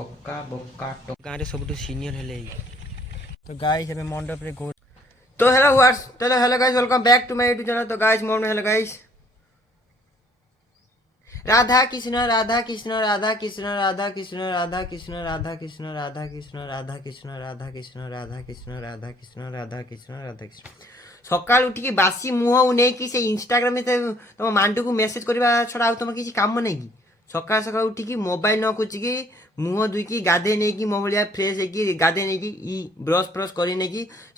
ଅକା ବକା ଗାଁରେ ସବୁଠୁ ସିନିୟର ହେଲେ ତ ଗାଇସ୍ ଏବେ ମଣ୍ଡପରେ ଗୋ तो हेलो व्हाट्स चलो hello guys welcome back to my YouTube channel. तो गाइस मोर में हेलो गाइस राधा कृष्ण राधा कृष्ण राधा कृष्ण राधा कृष्ण राधा कृष्ण राधा कृष्ण राधा कृष्ण राधा कृष्ण राधा कृष्ण राधा कृष्ण राधा कृष्ण राधा कृष्ण राधा कृष्ण सकाल उठिकी बासी मुह नहीं से इंस्टाग्राम में तुम मांडू को मेसेज करवा छड़ा तुम किसी काम नहीं कि सकाल सकाल उठिकी मोबाइल न कुचिकी मुह धुईकी गाधे नहीं कि मो भाया फ्रेश होगी गाधे नहीं कि ब्रश फ्रश कर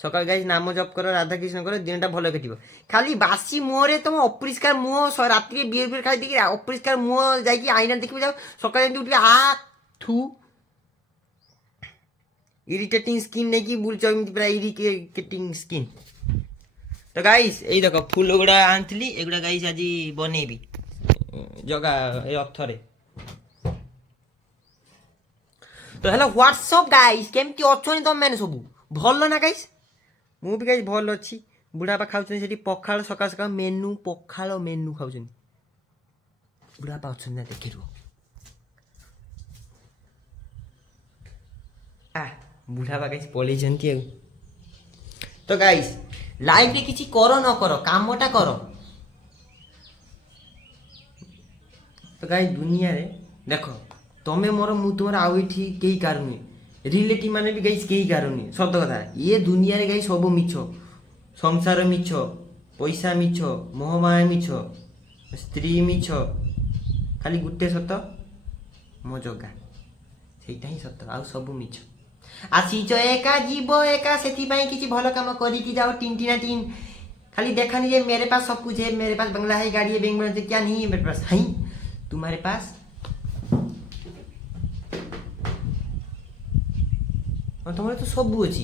सकाल गाइस नाम जप कर राधा कृष्ण कर दिन भल कटिव खाली बासी मुहरे तुम अपरिष्कार मुह रात बियर फिर खाई देखिए अपरिष्कार मुह जाकि आईना देखिए जाओ सकाल उठे आ थू इरिटेटिंग स्किन नहीं कि बुलच पूरा इरिटेटिंग स्किन। तो गाइस यही देख फुल गुड़ा आनी एगुड़ा गाइस आज बनईबी जगह अर्थरे। तो हेलो व्हाट्सअप गाइस केमती अच्छे तुम मैंने सब भल ना गाइस मु भी गाइस भल अच्छी बुढ़ापा खाऊँ से पखाड़ सका सका मेनू पखाड़ मेनू खाऊँ बुढ़ापा अच्छा ना देखे रुह बुढ़ापा गाइस पलैंती। तो गाइस लाइफ रे किसी करो न करो कामटा करो। तो गाइस दुनिया रे देखो तमें मोर मु तुम आउ कहीं कारुनी रिलेटिव माने भी गाइस कहीं कारुनी सत कथा ये दुनिया रे गाइस सब मिछ संसार मिछ पैसा मिछ मोहमाया मिछ स्त्री मिछ खाली गुटे सत मो जगा सेटा ही सत आउ सब मिछ आसीच एका जीव एका से किसी भल काम करी जाओ टीन टीना टीन खाली देखानी जे मेरे पास सब कुछ है मेरे पास बंगला है गाड़ी है बैंक में क्या नहीं है मेरे पास है तुम्हारे पास तुम्हारे तो सब अच्छी।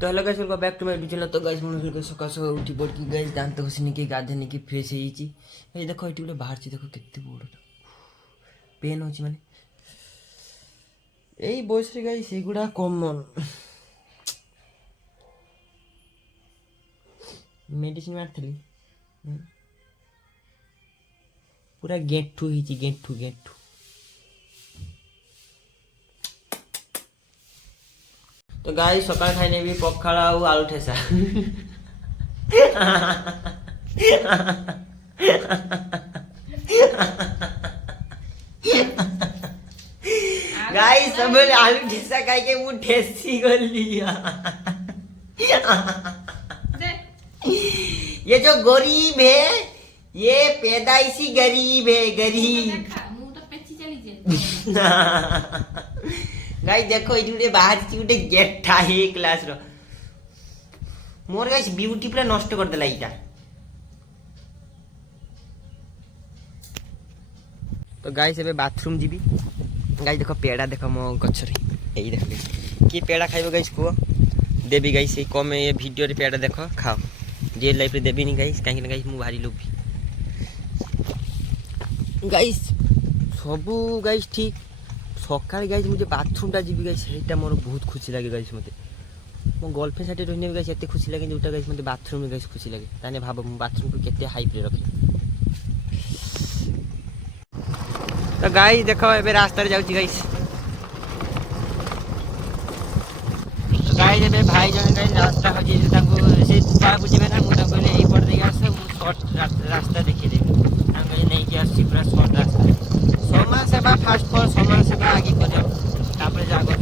तो hello guys welcome back to my YouTube channel. तो गाइस मैं सकाल सकाल उठी पड़ी गाइस दांत घसी कि गाधे नहीं कि फ्रेश हो देख ये गोटे बाहर देख केते बड़ पेन हो माने यही बयस गाइस एगुड़ा कमन मेडिसिन मारी पूरा गेठू ही गेठू गेठू। तो गाइस सकाल खाइने भी पखाड़ आलू ठेसा गाइस सब आलू ठेसा खाई के मुंह ठेसी गली ये जो गरीब है ये पैदाइशी गरीब है गरीब। गाइस देखो ये बाहर गोटे गेठा है क्लास रो मोर गाइस ब्यूटी पूरा नष्ट कर देला इटा। तो गाइस एबे बाथरूम जीबी गाइस देखो पेड़ा देखो मो गछरे एई देखो कि पेड़ा खाइबो गाइस को देबी गाइस ए कम ए वीडियो रे पेड़ा देखो खाओ रियल लाइफ रे देबी नहीं गाइस काहे ना गाइस मु भारी लोभी गाइस सबू गाइस ठीक सकाल गाइस मुझे बाथरूम टा जीवी गाइस सेटा मोर बहुत खुशी लगे गाइस मते मो गर्लफ्रेंड साथे रहने गाइस एते खुशी लगे जोटा गाइस मते बाथरूम में गाइस खुशी लगे ताने भाबो मु बाथरूम को केते हाइप रे रखी। तो गाइस देखो एबे रास्ता रे जाउची गाइस तो गाइस एबे भाई जन गाइस रास्ता हो जे ताको से पा बुझबे ना मु ताको ले एई पड़ देगा से मु शॉर्ट रास्ता देखि देबी हम गाइस नहीं कि आसी पूरा शॉर्ट रास्ता समाज सेवा फास्ट कर समाज सेवा आगे कर तापर जा कर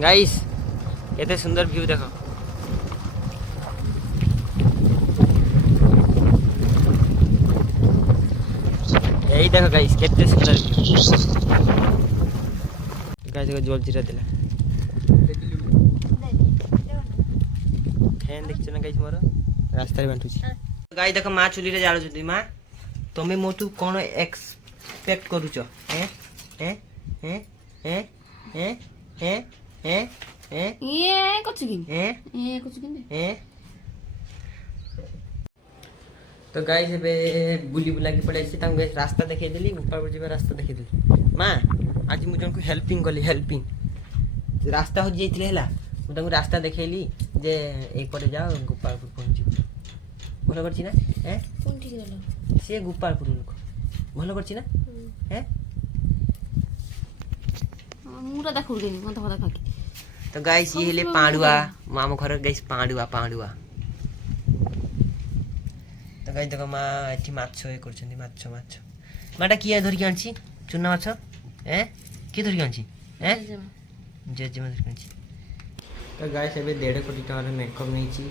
गाइस केते सुंदर व्यू देखो यही देखो गाइस केते सुंदर व्यू गाइस देखो जोर जीरा दिला फैन देखछ ना गाइस मोर रास्ता रे बांटुची गाइस देखो माँ चुली रे जाळु छथि माँ तमे मोटू कोन एक्सपेक्ट करूछ हैं हैं हैं हैं हैं हैं हैं हैं ये कुछ किन हैं। तो गाइस एबे बुली बुला के पड़े तांग गाइस रास्ता देखे देली ऊपर पर जेबा रास्ता देखे देली माँ आज मु जन को हेल्पिंग कली हेल्पिंग रास्ता हो जाइथिले हला मु तांग रास्ता देखेली जे एक पटे जाओ गोपालपुर पहुंची ଭଲ କରିଛି ନା ସିଏ ଗୋପାଳପୁର ଲୋକ ଭଲ କରିଛି ନା ତ ଗାଇସ୍ ଇଏ ହେଲେ ପାଣ୍ଡୁଆ ଆମ ଘର ଗାଇସ୍ ପାଣ୍ଡୁଆ ତ ଗାଇସ୍ ଦେଖ ମା ଏଠି ମାଛ ଇଏ କରୁଛନ୍ତି ମାଛ ମାଟା କିଏ ଧରିକି ଆଣିଛି ଚୁନା ମାଛ କିଏ ଧରିକି ଆଣିଛି ଜେଜେମା ଧରିକି ଆଣିଛି ତ ଗାଇସ୍ ଏବେ 1.5 କୋଟି ଟଙ୍କାର ମେକଅପ୍ ନେଇଛି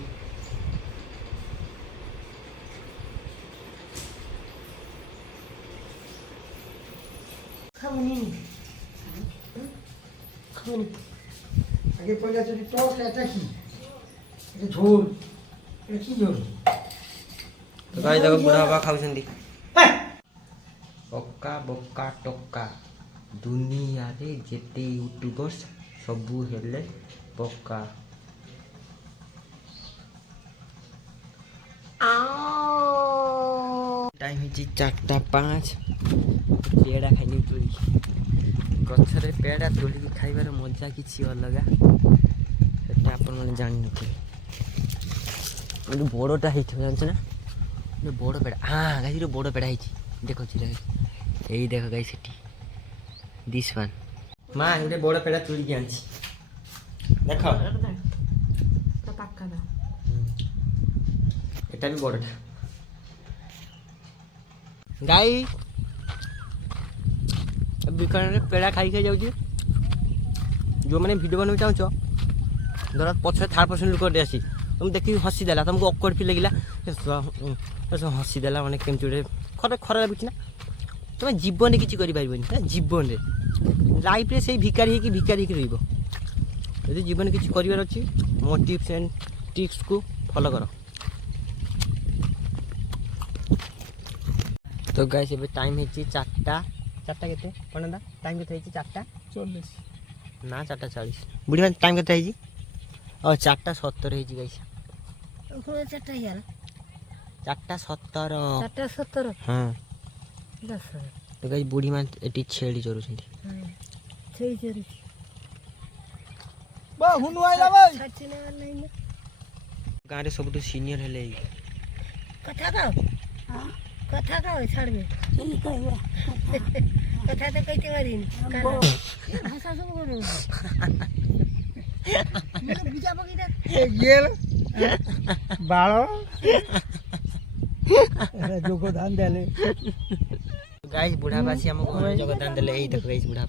ଖାଉନି আগে পয়লা যদি টক এটা কি এটা ঝোল এটা কি ঝোল তো গাই দেখো বুড়া বাবা খাউଛନ୍ତି পক্কা বক্কা টক্কা দুনিয়ারে যেতে ইউটিউবর্স সবু হেলে পক্কা টাইম হচ্ছে 4:05 পেড়া খাইনি তুই ଗଛରେ ପେଡ଼ା ତୋଳିକି ଖାଇବାର ମଜା କିଛି ଅଲଗା ସେଟା ଆପଣମାନେ ଜାଣିନଥିବେ ଗୋଟେ ବଡ଼ଟା ହେଇଥିବ ଜାଣିଛ ନା ଗୋଟେ ବଡ଼ ପେଡ଼ା ଗାଈର ବଡ଼ ପେଡ଼ା ହେଇଛି ଦେଖୁଛି ଏଇ ଦେଖ ଗାଈ ସେଠି ଦିସ୍ ୱାନ୍ ମା ଗୋଟେ ବଡ଼ ପେଡ଼ା ତୋଳିକି ଆଣିଛି ଦେଖ ଏଟା ବି ବଡ଼ଟା ଗାଈ ବିକାନରେ ପେଡ଼ା ଖାଇ ଯାଉଛି ଯେଉଁମାନେ ଭିଡ଼ିଓ ବନେଇବାକୁ ଚାହୁଁଛ ଧର ପଛରେ 3% ଲୋକଟେ ଆସି ତୁମେ ଦେଖିକି ହସିଦେଲା ତୁମକୁ ଅକ୍ୱାର୍ଡ଼ ଫିଲ୍ ଲାଗିଲା ହସିଦେଲା ମାନେ କେମିତି ଗୋଟେ ଖରାପ ଲାଗୁଛି ନା ତୁମେ ଜୀବନରେ କିଛି କରିପାରିବନି ଜୀବନରେ ଲାଇଫ୍ରେ ସେଇ ଭିକାରୀ ହେଇକି ରହିବ ଯଦି ଜୀବନରେ କିଛି କରିବାର ଅଛି ମୋ ଟିପ୍ସ ଆଣ୍ଡ ଟ୍ରିକ୍ସକୁ ଫଲୋ କର ତ ଗାଇସ୍ ଏବେ ଟାଇମ୍ ହେଇଛି 4ଟା କେତେ ପଣ୍ଡା ଟାଇମ୍ କେତେ ହେଇଛି 4:40 ନା 4:40 ବୁଢ଼ୀ ମାନେ ଟାଇମ୍ କେତେ ହେଇଛି 4:17 ହେଇଛି ଗାଇସ୍ 4:17 ହଁ ତ ଗାଇସ୍ ବୁଢ଼ୀ ମାନେ ଏଠି ଛେଳି ଚରୁଛନ୍ତି ଗାଁରେ ସବୁଠୁ ସିନିୟର ହେଲେ কথা কও ছাড়বে এই কইবা কথা তো কইতে পারিনি ভাষা সব করো মানে বুঝা পকিটা গেল বাড়ো যোগদান দেলে গাইস বুঢ়া বাসি ଆମ ଘରେ ଯୋଗଦାନ ଦେଲେ ଏଇ ଦେଖ ଗାଇସ୍ ବୁଢ଼ା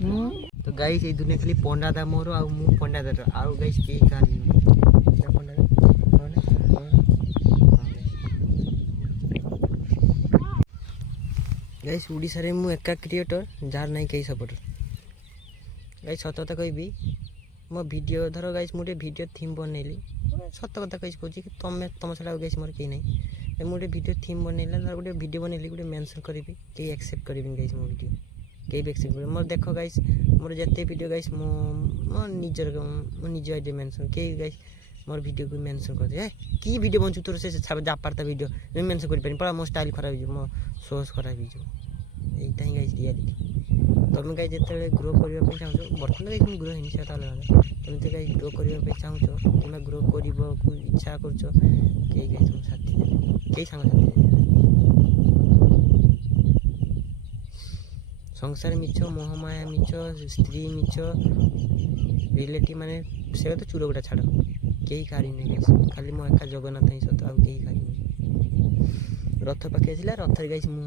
ତ ଗାଇସ୍ ଏଇ ଦୁନିଆ ଖାଲି ପଣ୍ଡା ଦା ମୋର ଆଉ ମୁଁ ପଣ୍ଡା ଦାର ଆଉ ଗାଇସ୍ କେହି କାହାରି गाइस ओडिशा रे मु एका क्रिएटर जार नहीं कई सपोर्टर गाइस सत कथा कहबी मो वीडियो धर गाइस मुटे वीडियो थीम बनैली सत कथा कहि कहूची कि तुम छडा गाइस मोर के नहीं मुटे वीडियो थीम बनैला धर गोटे वीडियो बनैली गोटे मेंशन करबी के एक्सेप्ट करबी गाइस मो वीडियो के भी एक्सेप्ट कर मोर देखो गाइस मोर जते वीडियो गाइस मो निजर मो निज आईडी मेंशन के गाइस मोर वीडियो को मेंशन कर दे की वीडियो बनछु तोर से जापारता वीडियो मैं मेंशन कर पानी पड़ा मो स्टाइल खराब हो मो सोर्स खराब हो এইটা ହିଁ ଗାଇସ୍ ରିଆଲିଟି ତୁମେ ଗାଈ ଯେତେବେଳେ ଗ୍ରୋ କରିବା ପାଇଁ ଚାହୁଁଛ ବର୍ତ୍ତମାନ ଗାଈ ତୁମେ ଗ୍ରୋ ହେଇନି ସେଟା ଅଲଗା ତୁମେ ତ ଗାଈ ଗ୍ରୋ କରିବା ପାଇଁ ଚାହୁଁଛ କିମ୍ବା ଗ୍ରୋ କରିବାକୁ ଇଚ୍ଛା କରୁଛ କେହି ଗାଈ ତୁମ ସାଥି ଦେବେ କେହି ସାଙ୍ଗସାଥି ଦେବେ ସଂସାର ମିଛ ମୋହମାୟା ମିଛ ସ୍ତ୍ରୀ ମିଛ ରିଲେଟିଭ୍ ମାନେ ସେଟା ତ ଚୁର ଗୋଟା ଛାଡ଼ କେହି କାହାରିନି ଗାଈସ୍ ଖାଲି ମୋ ଏକା ଜଗନ୍ନାଥ ହିଁ ସତ ଆଉ କେହି କାହାରିନି ରଥ ପାଖେ ଥିଲା ରଥରେ ଗାଈସ୍ ମୁଁ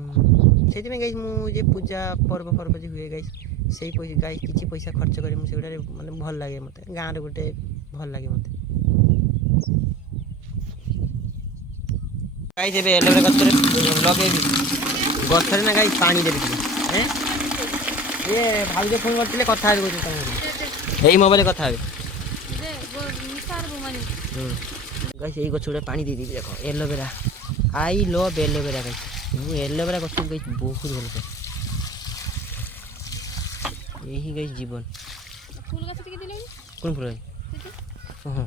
ସେଇଥିପାଇଁ ଗାଈସ୍ ମୁଁ ଯେ ପୂଜା ପର୍ବ ଯେ ହୁଏ ଗାଈସ୍ ସେଇ ପଇସା ଗାଈ କିଛି ପଇସା ଖର୍ଚ୍ଚ କରି ମୁଁ ସେଗୁଡ଼ାରେ ମାନେ ଭଲ ଲାଗେ ମୋତେ ଗାଁରେ ଗୋଟେ ଭଲ ଲାଗେ ମୋତେ ଗାଈସ୍ ଏବେ ଏଲୋଭେରା ଗଛରେ ଲଗେଇବି ଗଛରେ ନା ଗାଈ ପାଣି ଦେବି ଟିକେ ଇଏ ଭାଉଜ ଫୋନ୍ କରିଥିଲେ କଥା ହେବି କହୁଛି ତୁମକୁ ଏଇ ମୋବାଇଲରେ କଥା ହେବେ ଗାଈସ୍ ଏଇ ଗଛ ଗୁଡ଼ା ପାଣି ଦେଇଦେବି ଦେଖ aloe vera I love aloe vera guys मु एलोवेरा गछ गाइस बहुत भल पाए यही गाइस जीवन फूल गछ टिके दिले कोन फूल हां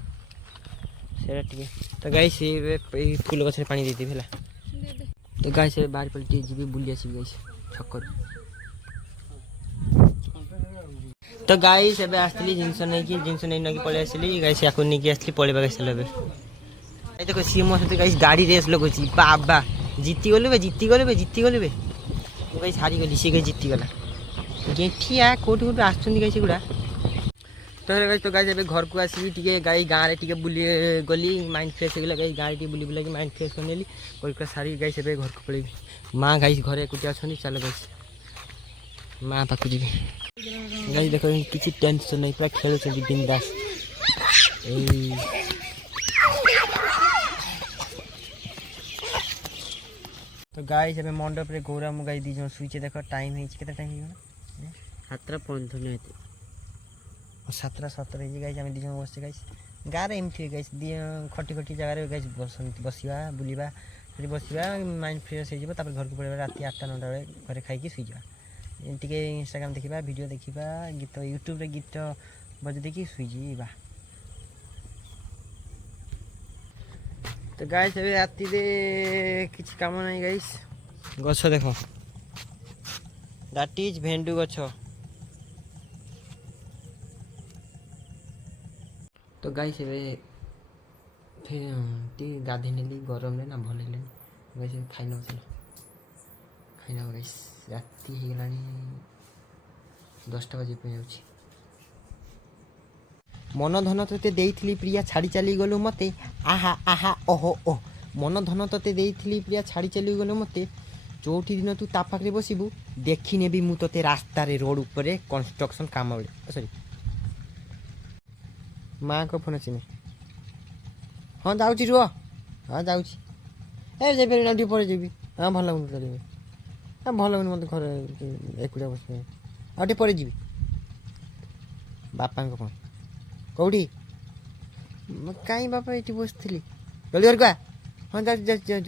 सेरा टिके तो गाइस ए फूल गछ रे पानी दे दे भेला तो गाइस बाहर पलटी जीबी बुली आसी गाइस छक्कर तो गाइस एबे आस्तिली जिंस नै कि जिंस नै नकी पळे आसिली गाइस याको नै कि आस्तिली पळेबा गाइस लेबे এই দেখো ସିଏ ମୋ ସହିତ ଗାଇସ୍ ଗାଡ଼ି ରେସ୍ ଲଗାଉଛି ବାବା ଜିତିଗଲୁ ବେ ମୁଁ ଗାଇସ୍ ହାରିଗଲି ସିଏ ଗାଇସ୍ ଜିତିଗଲା ଗେଠିଆ କୋଉଠି ଆସୁଛନ୍ତି ଗାଇସ୍ ସେଗୁଡ଼ା ତ ଗାଇସ୍ ଏବେ ଘରକୁ ଆସିକି ଟିକେ ଗାଈ ଗାଁରେ ଟିକେ ବୁଲି ଗଲି ମାଇଣ୍ଡ ଫ୍ରେଶ୍ ହେଇଗଲା ଗାଈ ଗାଁରେ ଟିକେ ବୁଲି ବୁଲାକି ମାଇଣ୍ଡ ଫ୍ରେଶ୍ କରିନେଲି କରିକି ସାରିକି ଗାଇସ୍ ଏବେ ଘରକୁ ପଳେଇବି ମା ଗାଇସ୍ ଘରେ ଏକୁଟିଆ ଅଛନ୍ତି ଚାଲ ଗାଇସ୍ ମା ପାଖକୁ ଯିବି ଗାଇସ୍ ଦେଖ କିଛି ଟେନସନ୍ ନାହିଁ ପୁରା ଖେଳୁଛନ୍ତି ବିନ୍ଦାସ ଏଇ तो गाइस ଏବେ ମଣ୍ଡପରେ ଗୌରା ମୁଁ ଗାଈ ଦୁଇ ଜଣ ଶୋଇଛେ ଦେଖ ଟାଇମ୍ ହେଇଛି କେତେ ଟାଇମ୍ ହେଇଗଲା 7:15 7:17 ହେଇଛି ଗାଇସ୍ ଆମେ ଦୁଇ ଜଣ ବସିଛେ ଗାଇସ୍ ଗାଁରେ ଏମିତି ଗାଇସ୍ ଖଟି ଖଟି ଜାଗାରେ ଗାଇସ୍ ବସିବା ବୁଲିବା ସେଠି ବସିବା ମାଇଣ୍ଡ ଫ୍ରେଶ୍ ହେଇଯିବ ତାପରେ ଘରକୁ ପଳେଇବା ରାତି 8ଟା 9ଟା ବେଳେ ଘରେ ଖାଇକି ଶୋଇଯିବା ଟିକେ ଇନଷ୍ଟାଗ୍ରାମ ଦେଖିବା ଭିଡ଼ିଓ ଦେଖିବା ଗୀତ ୟୁଟ୍ୟୁବରେ ଗୀତ ବଜେଇ ଦେଇକି ଶୋଇଯିବା तो गाइस ଏବେ ରାତିରେ କିଛି କାମ ନାହିଁ ଗାଇସ୍ ଗଛ ଦେଖ ଦ୍ୟାଟ୍ ଇଜ୍ ଭେଣ୍ଡୁ ଗଛ तो गाइस ଏବେ ଟିକେ ଗାଧେଇ ନେଲି ଗରମରେ ନା ଭଲ ଲାଗିଲାନି ଗାଇସ୍ ଖାଇନେବ ଗାଇସ୍ ରାତି ହେଇଗଲାଣି 10ଟା ବାଜି ପାଇଁ ଯାଉଛି मन धन तोते देइथिली प्रिया छाड़ी चली गलु मते आहा आहा ओहो ओह मन धन तोते देइथिली प्रिया छाड़ी चली गलु मते चौठी दिन तू ता पाखरे बसिबू देखि नेबी मु तोते रास्ता रे रोड ऊपर कंस्ट्रक्शन काम बेले सॉरी माँ को फोन अछि हाँ जाउची रुह हाँ जाउची ए जेबे नडी पड़े जेबी हाँ भल लागुन चली हाँ भल लागुन मते घर एकुडिया बस आ टे पड़े जीबी बापा को फोन कौटी कहीं बापा ये बसती जल्दी घर हाँ जा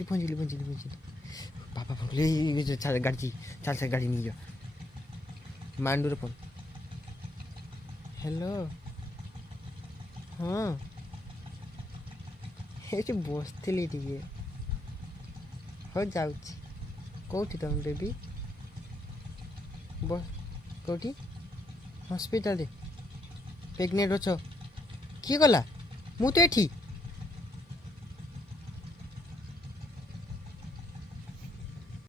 पहुँचली बापा फोन गाड़ी चल से गाड़ी नहीं जा मांडूर फोन हेलो हाँ ये बसती टे हाँ जाऊँ कौटी तुम बेबी बस कौटी हॉस्पिटल प्रेग्नेंट अच्छ किए गला मु तो एठी